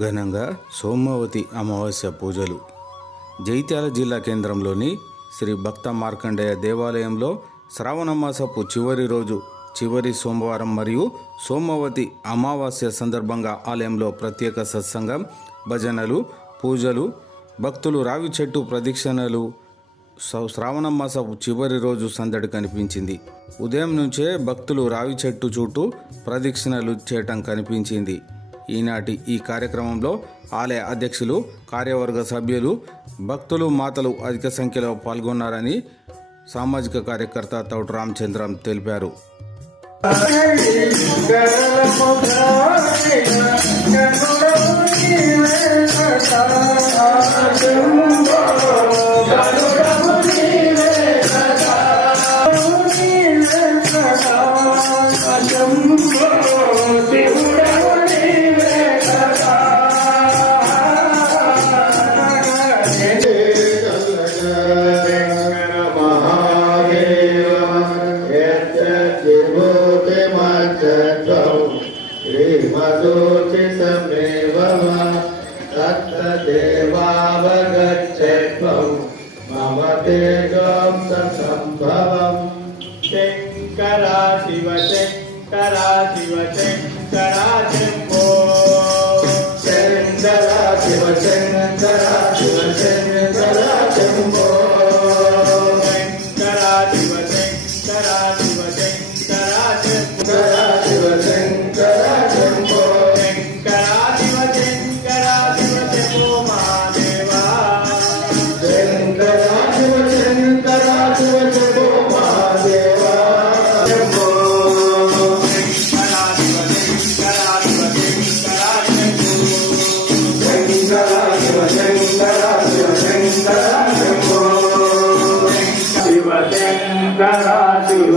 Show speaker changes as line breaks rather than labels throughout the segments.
ఘనంగా సోమవతి అమావాస్య పూజలు. జైత్యాల జిల్లా కేంద్రంలోని శ్రీ భక్త మార్కండేయ దేవాలయంలో శ్రావణ మాసపు చివరి రోజు చివరి సోమవారం మరియు సోమవతి అమావాస్య సందర్భంగా ఆలయంలో ప్రత్యేక సత్సంగం భజనలు పూజలు భక్తులు రావి చెట్టు ప్రదక్షిణలు శ్రావణ మాసపు చివరి రోజు సందడి కనిపించింది. ఉదయం నుంచే భక్తులు రావి చెట్టు చుట్టూ ప్రదక్షిణలు చేయటం కనిపించింది. ఈనాటి ఈ కార్యక్రమంలో ఆలయ అధ్యక్షులు కార్యవర్గ సభ్యులు భక్తులు మాతలు అధిక సంఖ్యలో పాల్గొన్నారని సామాజిక కార్యకర్త తౌటు రామచంద్రం తెలిపారు.
तेजों सम्भवम् शङ्करा शिव शङ्करा शिव शङ्करा शम्भो शङ्करा शिव शङ्करा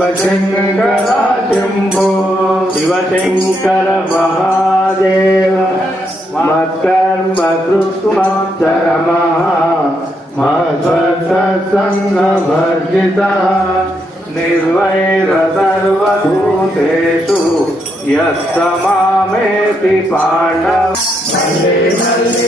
శివశంకర శంభో శివశంకర మహాదేవ మత్కర్మ కృష్మత్తరమ మా స్వర్గసన్నవర్జిత నిర్వైరసర్వభూతేషు యస్త మామేతి పాండవ. మల్లె మల్లె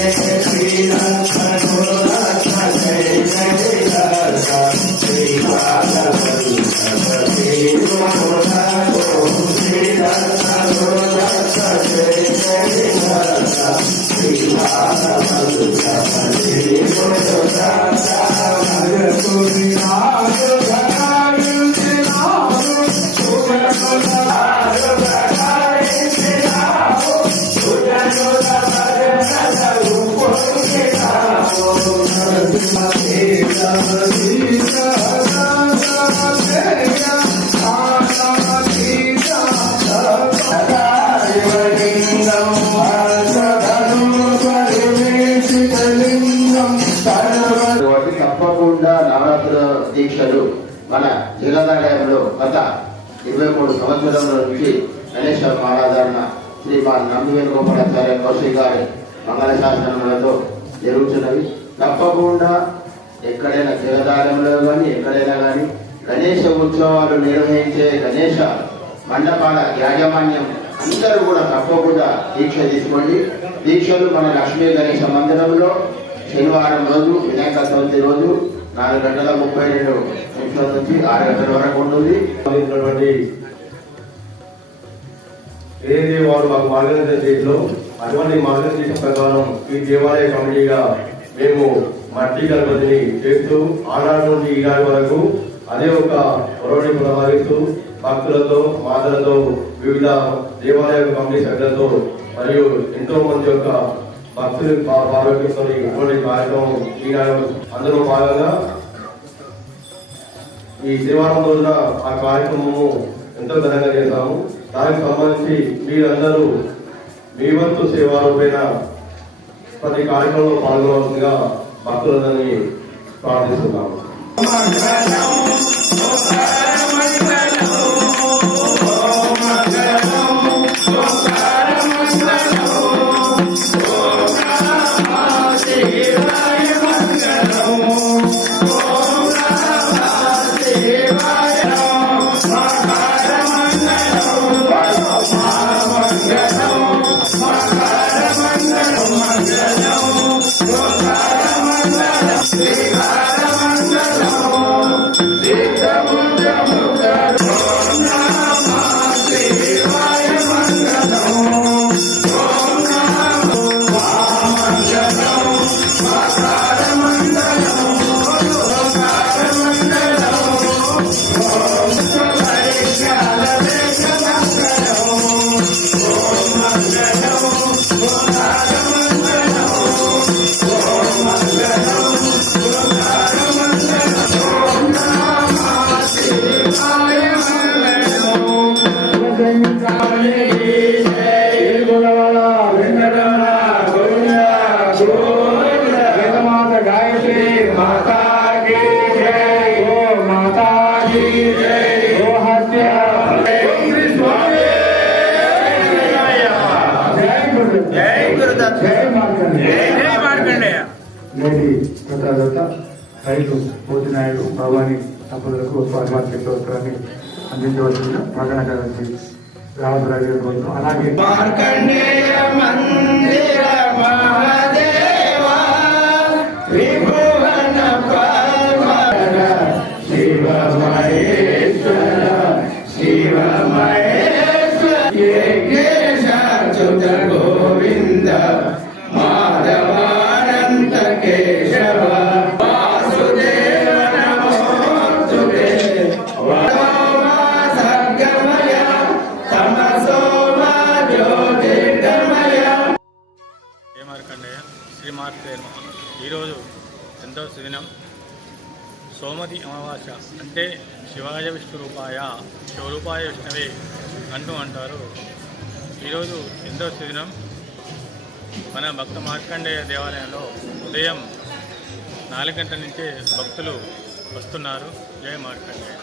తప్పకుండా నవరాత్రుల దీక్షలు మన జగదాలయంలో గత ఇరవై మూడు సంవత్సరాల నుంచి గణేశ ఆరాధన శ్రీ మా నందివేణుగోపాలాచార్య కౌశిక్ గారి మంగళ శాసనములతో జరుగుతున్నవి. తప్పకుండా ఎక్కడైనా దేవదారంలో కానీ ఎక్కడైనా కానీ గణేష ఉత్సవాలు నిర్వహించే గణేష మండపాల యాజమాన్యం అందరూ కూడా తప్పకుండా దీక్ష తీసుకోండి. దీక్షలు మన లక్ష్మీ గణేష మందిరంలో శనివారం రోజు వినాయక చవితి రోజు నాలుగు గంటల ముప్పై రెండు నిమిషాల నుంచి ఆరు గంటల వరకు ఉంటుంది.
సంబంధించినటువంటి ఏదైతే వారు మాకు మార్గదర్శనం చేసినో అటువంటి మార్గదర్శనం ప్రకారం ఈ దేవాలయ కమిటీగా మేము మట్టి గణపతిని చేస్తూ ఆనాడు నుండి ఈనాడు వరకు అదే ఒక ఒరవడి కొనసాగిస్తూ భక్తులతో మాతలతో వివిధ దేవాలయ కమిటీ సభ్యులతో మరియు ఎంతో మంది యొక్క భక్తులు ఆరోగ్యంతో ఇటువంటి కార్యక్రమం ఈనాడు అందులో భాగంగా ఈ శనివారం రోజున ఆ కార్యక్రమము ఎంతో ఘనంగా చేశాము. దానికి సంబంధించి మీరందరూ మీ వంతు సేవారూపేణ ప్రతి కార్యక్రమంలో పాల్గొనవలసిందిగా భక్తులందరినీ ప్రార్థిస్తున్నాము.
రైతు పోతినాయుడు భవాని తప్పులకు స్వాగత స్తోత్రాన్ని అందించవలసిన ప్రకటన గారికి రాజరాజు గారు అలాగే జ్యోతిర్గమయ సోమతి అమావాస్య అంటే శివాయ విష్ణు రూపాయ శివరూపాయ విష్ణవే అంటూ అంటారు. ఈరోజు ఎంతో సుదినం మన భక్త మార్కండేయ దేవాలయంలో ఉదయం నాలుగు గంటల నుంచే భక్తులు వస్తున్నారు. జయ మార్కండేయ.